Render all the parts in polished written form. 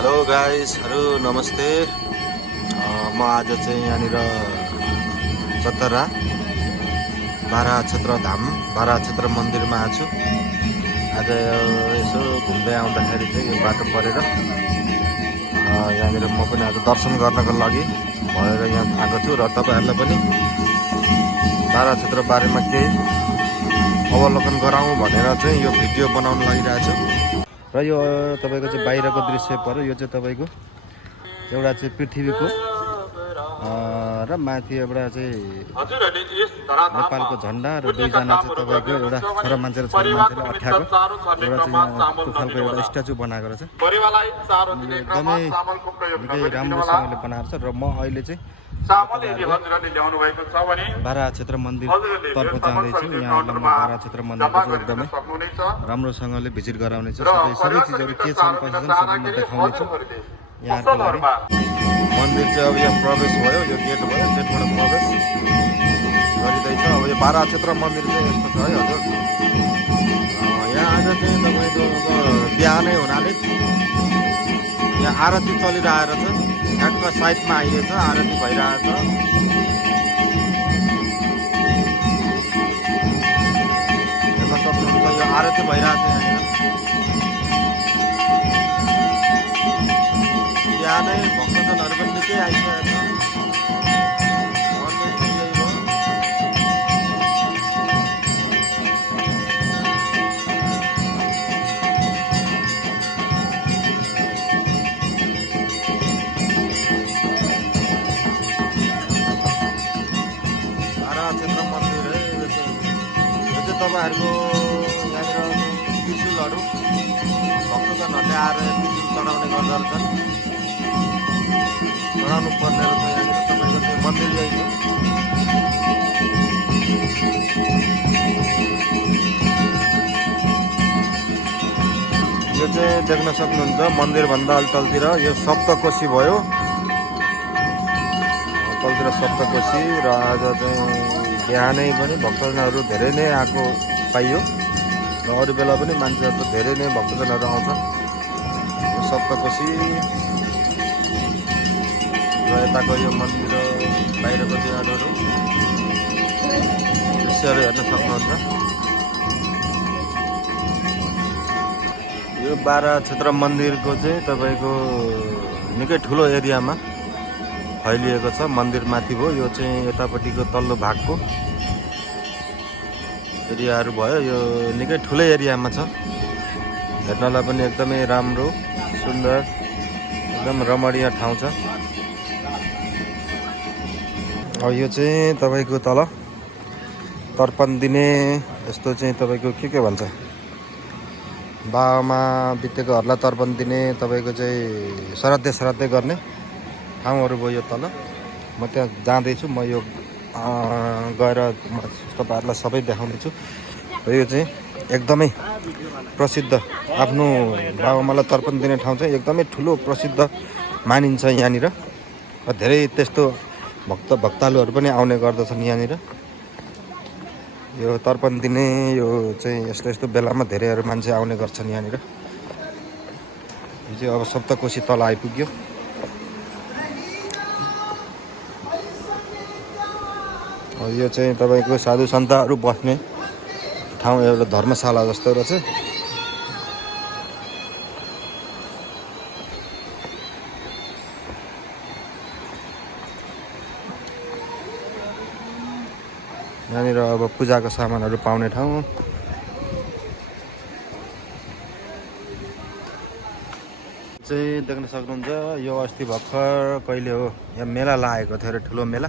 Hello गाइसहरू नमस्ते। म आज चाहिँ यहाँनिर चतरा बारा क्षेत्र धाम बारा क्षेत्र मन्दिरमा आएको छु। आज यसो घुम्दै आउँदाखेरि चाहिँ यो बाटो परेर यहाँनिर म पनि आज दर्शन गर्नको लागि भएर यहाँ आएको छु र तपाईँहरूलाई पनि बारा क्षेत्र बारेमा केही अवलोकन गराउँ भनेर चाहिँ यो भिडियो बनाउन लागिरहेको छु। र यो तपाईँको चाहिँ बाहिरको दृश्य पर्यो। यो चाहिँ तपाईँको एउटा चाहिँ पृथ्वीको र माथि एउटा चाहिँ नेपालको झन्डा र दुईजना चाहिँ तपाईँको एउटा छोरा मान्छे र छोरी मान्छेले अठ्याएको एउटा चाहिँ त्यो खालको एउटा स्ट्याचु बनाएको रहेछ। एकदमै निकै राम्रोसँगले बनाएको छ। र म अहिले चाहिँ बारा क्षेत्र मन्दिरतर्फ जाँदैछु। यहाँहरूलाई म बारा क्षेत्र मन्दिरको चाहिँ एकदमै राम्रोसँगले भिजिट गराउने छु। सबै चिजहरू के छन् कसो छन् सबै म देखाउनेछु यहाँहरूको लागि। मन्दिर चाहिँ अब यहाँ प्रवेश भयो, यो गेट भयो, गेटबाट प्रवेश गरिँदैछ। अब यो बारा क्षेत्र मन्दिर चाहिँ यस्तो छ है हजुर। यहाँ आज चाहिँ तपाईँको अब बिहानै हुनाले यहाँ आरती चलिरहेको छ। ठ्याक्क साइडमा आइदिएछ, आरती भइरहेको छ। हेर्न सक्नुहुन्छ यो आरती भइरहेको छ यहाँनिर। बिहानै भक्तजनहरू पनि निकै आइसकेको छ। मन्दिर चाहिँ यही हो। क्षेत्र मन्दिर है यो चाहिँ तपाईँहरूको यहाँनिर त्रिशुलहरू भक्तजनहरूले आएर त्रिशुल चढाउने गर्दो रहेछन्, चढाउनु पर्ने रहेछ। यहाँनिर तपाईँको चाहिँ मन्दिर यही हो। यो चाहिँ देख्न सक्नुहुन्छ मन्दिरभन्दा अल्टलतिर यो सप्तकोशी भयो, तलतिर सप्तकोशी। र आज चाहिँ बिहानै पनि भक्तजनहरू धेरै नै आएको पाइयो र अरू बेला पनि मान्छेहरू धेरै नै भक्तजनहरू आउँछन्। यो सप्तकोशी र यताको यो मन्दिर बाहिरको चाहिँ अरू दृश्यहरू हेर्न सक्नुहुन्छ। यो बारा क्षेत्र मन्दिरको चाहिँ तपाईँको निकै ठुलो एरियामा फैलिएको छ। मन्दिर माथि भयो, यो चाहिँ यतापट्टिको तल्लो भागको एरियाहरू भयो। यो निकै ठुलै एरियामा छ, हेर्नलाई पनि एकदमै राम्रो सुन्दर एकदम रमणीय ठाउँ छ। अब यो चाहिँ तपाईँको तल तर्पण दिने यस्तो चाहिँ तपाईँको के भन्छ, बाबामा बितेकोहरूलाई तर्पण दिने तपाईँको चाहिँ श्राद्धै गर्ने ठाउँहरू भयो यो तल। म त्यहाँ जाँदैछु। म यो गएर तपाईँहरूलाई सबै देखाउनेछु। र यो चाहिँ एकदमै प्रसिद्ध आफ्नो बाबाआमालाई तर्पण दिने ठाउँ चाहिँ एकदमै ठुलो प्रसिद्ध मानिन्छ यहाँनिर। धेरै त्यस्तो भक्तालुहरू पनि आउने गर्दछन् यहाँनिर। यो तर्पण दिने यो चाहिँ यस्तो यस्तो बेलामा धेरैहरू मान्छे आउने गर्छन् यहाँनिर। यो चाहिँ अब सप्तकोशी तल आइपुग्यो। यो चाहिँ तपाईँको साधु सन्तहरू बस्ने ठाउँ, एउटा धर्मशाला जस्तो रहेछ। यहाँनिर अब पूजाको सामानहरू पाउने ठाउँ। चाहिँ देख्न सक्नुहुन्छ यो अस्ति भर्खर कहिले हो यहाँ मेला लागेको थियो अरे, ठुलो मेला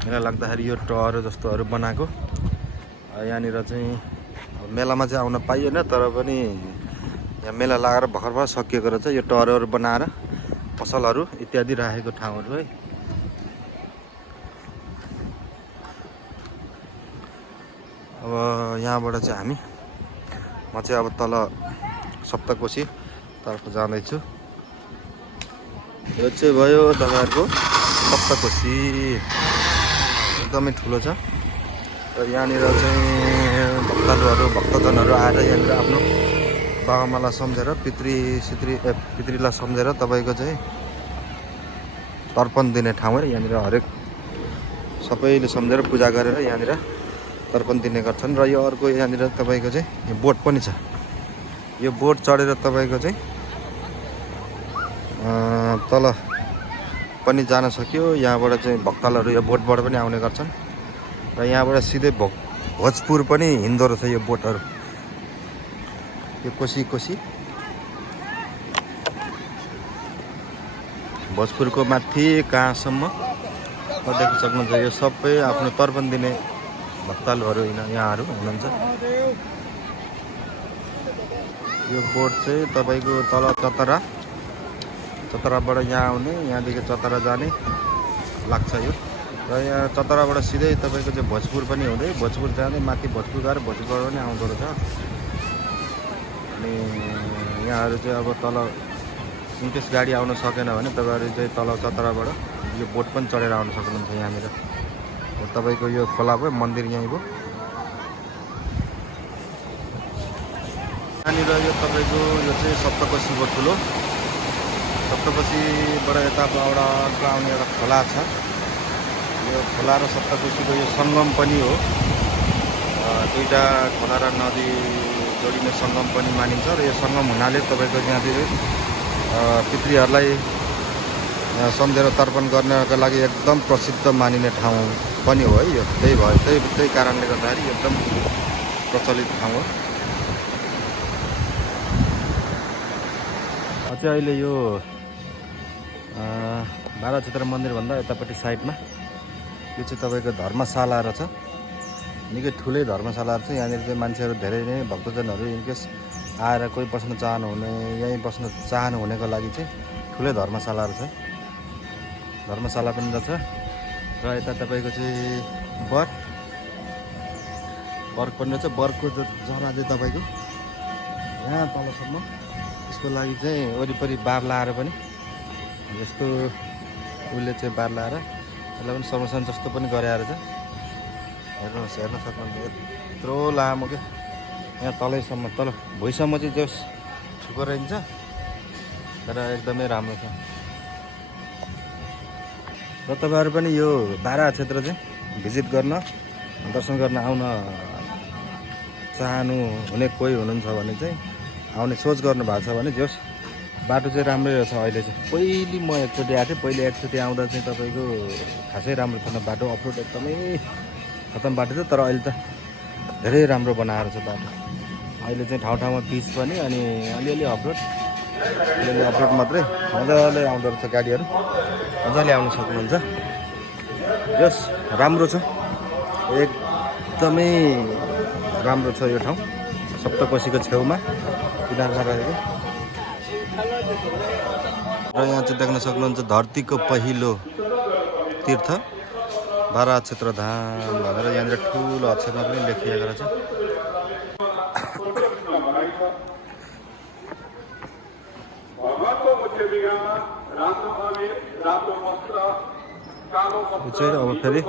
लाग्दाखेरि यो टहर जस्तोहरू बनाएको। यहाँनिर चाहिँ मेलामा चाहिँ आउन पाइएन, तर पनि यहाँ मेला लागेर भर्खर सकिएको रहेछ। यो टहरहरू बनाएर पसलहरू इत्यादि राखेको ठाउँहरू है। अब यहाँबाट चाहिँ म चाहिँ अब तल सप्तकोशी तर्फ जाँदैछु। यो चाहिँ भयो तपाईँहरूको सप्तकोशी, एकदमै ठुलो छ। र यहाँनिर चाहिँ भक्तजनहरू आएर यहाँनिर आफ्नो बाबाआमालाई सम्झेर पितृलाई सम्झेर तपाईँको चाहिँ तर्पण दिने ठाउँ है। यहाँनिर हरेक सबैले सम्झेर पूजा गरेर यहाँनिर तर्पण दिने गर्छन्। र यो अर्को यहाँनिर तपाईँको चाहिँ यो बोट पनि छ। यो बोट चढेर तपाईँको चाहिँ तल पनि जान सक्यो। यहाँबाट चाहिँ भक्तहरू यो बोटबाट पनि आउने गर्छन् र यहाँबाट सिधै भोजपुर पनि हिँड्दो रहेछ यो बोटहरू। यो कोसी भोजपुरको माथि कहाँसम्म देख्न सक्नुहुन्छ। यो सबै आफ्नो तर्पण दिने भक्तहरू यहाँहरू हुनुहुन्छ। यो बोट चाहिँ तपाईँको तल चतराबाट यहाँ आउने, यहाँदेखि चतरा जाने लाग्छ यो। र यहाँ चतराबाट सिधै तपाईँको चाहिँ भोजपुर पनि हुँदै भोजपुर जाँदै माथि भोजपुर गएर भोजपुरबाट पनि आउँदो रहेछ। अनि यहाँहरू चाहिँ अब तल इनकेस गाडी आउन सकेन भने तपाईँहरू चाहिँ तल चतराबाट यो बोट पनि चढेर आउन सक्नुहुन्छ। यहाँनिर तपाईँको यो खोला भयो, मन्दिर यहीँ भयो। यहाँनिर यो तपाईँको यो चाहिँ सप्तकोशी भयो ठुलो। सप्तकोशीबाट यता बाउडाको आउने एउटा खोला छ। यो खोला र सप्तकोशीको यो सङ्गम पनि हो। दुईवटा खोला र नदी जोडिने सङ्गम पनि मानिन्छ। र यो सङ्गम हुनाले तपाईँको यहाँतिर पितृहरूलाई सम्झेर तर्पण गर्नका लागि एकदम प्रसिद्ध मानिने ठाउँ पनि हो है यो। त्यही कारणले गर्दाखेरि एकदम प्रचलित ठाउँ हो। चाहिँ अहिले यो बारा क्षेत्र मन्दिरभन्दा यतापट्टि साइडमा यो चाहिँ तपाईँको धर्मशाला रहेछ। निकै ठुलै धर्मशालाहरू छ। यहाँनिर चाहिँ मान्छेहरू धेरै नै भक्तजनहरू इनकेस आएर कोही बस्न चाहनुहुने, यहीँ बस्न चाहनुहुनेको लागि चाहिँ ठुलै धर्मशालाहरू छ। धर्मशाला पनि रहेछ। र यता तपाईँको चाहिँ बर्ग पनि रहेछ। बर्गको जरा चाहिँ तपाईँको यहाँ तलसम्म। यसको लागि चाहिँ वरिपरि बार लाएर पनि यस्तो उसले चाहिँ बार लाएर यसलाई पनि संरक्षण जस्तो पनि गराएर छ। हेर्न सक्नुहुन्छ यत्रो लामो क्या। यहाँ तलैसम्म तल भुइँसम्म चाहिँ जस छुको रहन्छ। तर एकदमै राम्रो छ। र तपाईँहरू पनि यो बारा क्षेत्र चाहिँ भिजिट गर्न, दर्शन गर्न आउन चाहनु हुने कोही हुनुहुन्छ भने चाहिँ आउने सोच गर्नु भएको छ भने जस बाटो चाहिँ राम्रै रहेछ। अहिले चाहिँ पहिले म एकचोटि आएको थिएँ। पहिले एकचोटि आउँदा चाहिँ तपाईँको खासै राम्रो थिएन बाटो। अफरोड एकदमै खतम बाटो थियो। तर अहिले त धेरै राम्रो बनाएर छ बाटो। अहिले चाहिँ ठाउँ पिच पनि अनि अलिअलि अफरोड मात्रै। मजाले आउँदो रहेछ गाडीहरू, मजाले आउन सक्नुहुन्छ। जस राम्रो छ, एकदमै राम्रो छ यो ठाउँ। सप्तकोशीको छेउमा किनारमा रहेको। र यहाँ चाहिँ देख्न सक्नुहुन्छ धरतीको पहिलो तीर्थ बारा क्षेत्र धाम भनेर यहाँनिर ठुलो अक्षरमा पनि लेखिएको रहेछ। चाहिँ अब फेरि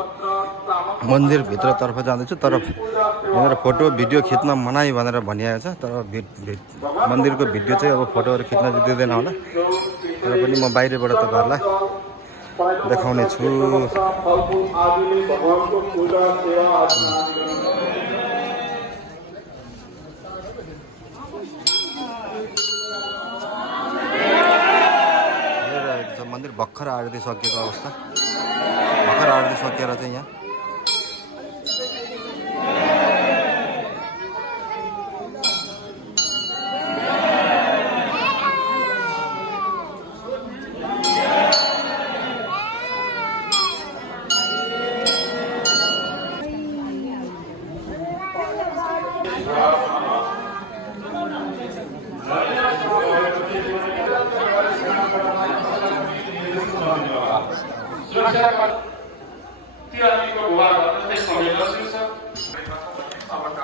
मन्दिरभित्रतर्फ जाँदैछु। तर यहाँनिर फोटो भिडियो खिच्न मनाइ भनेर भनिएको छ। तर मन्दिरको भिडियो चाहिँ अब फोटोहरू खिच्न चाहिँ दिँदैन होला। तर पनि म बाहिरबाट तपाईँहरूलाई देखाउने छु। मन्दिर भर्खर आरती सकिएको अवस्था। भर्खर आरती सकिएर चाहिँ यहाँ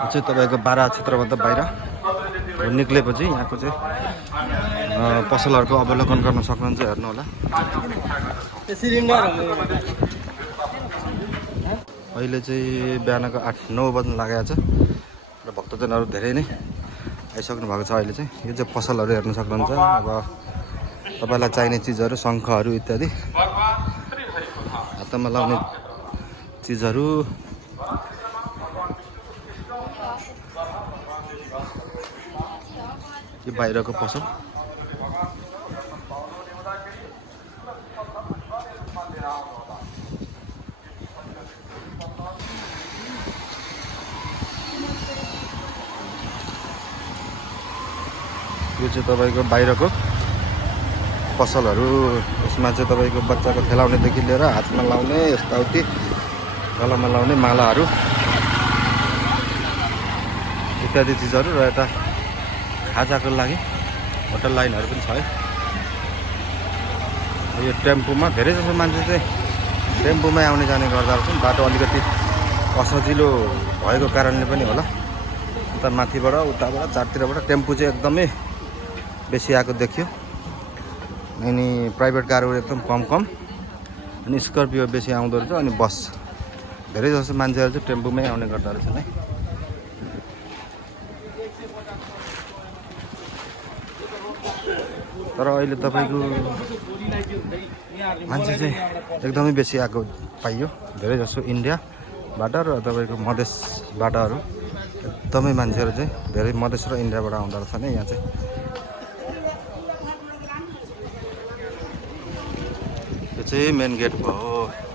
चाहिँ तपाईँको बारा क्षेत्रभन्दा बाहिर निक्लेपछि यहाँको चाहिँ पसलहरूको अवलोकन गर्न सक्नुहुन्छ। हेर्नु होला। अहिले चाहिँ बिहानको 8-9 बज्न लागेको छ र भक्तजनहरू धेरै नै आइसक्नु भएको छ अहिले चाहिँ। यो चाहिँ पसलहरू हेर्न सक्नुहुन्छ। अब तपाईँलाई चाहिने चिजहरू शङ्खहरू इत्यादि हातमा लाउने चिजहरू यो बाहिरको पसल। यो चाहिँ तपाईँको बाहिरको पसलहरू। यसमा चाहिँ तपाईँको बच्चाको खेलाउनेदेखि लिएर हातमा लाउने यताउति गलामा लाउने मालाहरू इत्यादि चिजहरू र यता खाजाको लागि होटल लाइनहरू पनि छ है। यो टेम्पोमा धेरै जसो मान्छे चाहिँ टेम्पोमै आउने जाने गर्दा रहेछन्। बाटो अलिकति असजिलो भएको कारणले पनि होला। उता माथिबाट उताबाट चारतिरबाट टेम्पो चाहिँ एकदमै बेसी आएको देखियो। अनि प्राइभेट कारहरू एकदम कम अनि स्कर्पियो बेसी आउँदो रहेछ। अनि बस धेरै जसो मान्छेहरू चाहिँ टेम्पोमै आउने गर्दो रहेछन् है। तर अहिले तपाईँको मान्छे चाहिँ एकदमै बेसी आएको पाइयो। धेरै जसो इन्डियाबाट र तपाईँको मधेसबाटहरू एकदमै मान्छेहरू चाहिँ धेरै मधेस र इन्डियाबाट आउँदो रहेछ नि यहाँ चाहिँ। यो चाहिँ मेन गेट भयो।